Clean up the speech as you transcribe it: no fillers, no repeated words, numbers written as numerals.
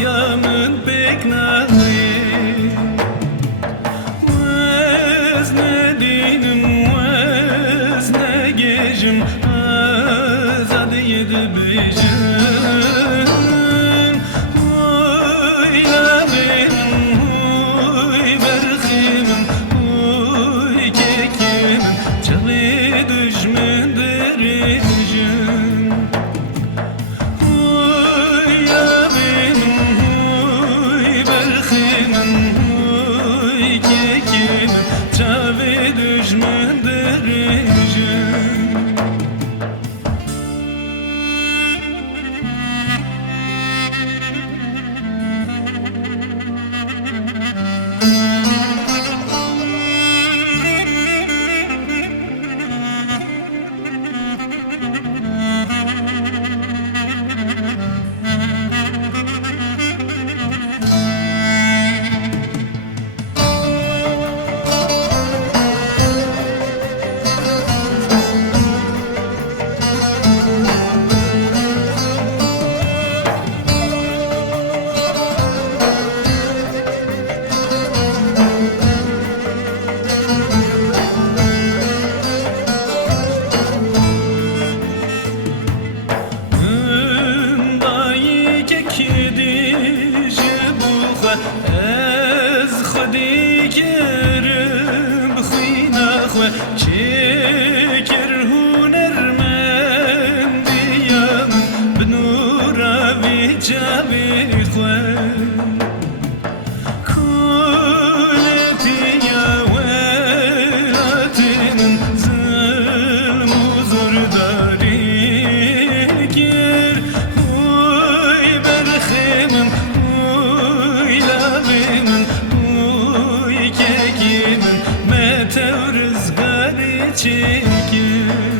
Yaman beknayı Vazne dinim vazne gecim Azad yedi bejim Oy labim oy berximim Oy kekimim Çavi düşmün dericim Çavi düşmün dericim از خودی کرم خوینا خو چکر هنرمندیم بنورا وی جاوی خو کولتی یا ولاتین ظلم و زرداری گر خوی برخیمم Meteor rızgarı çekir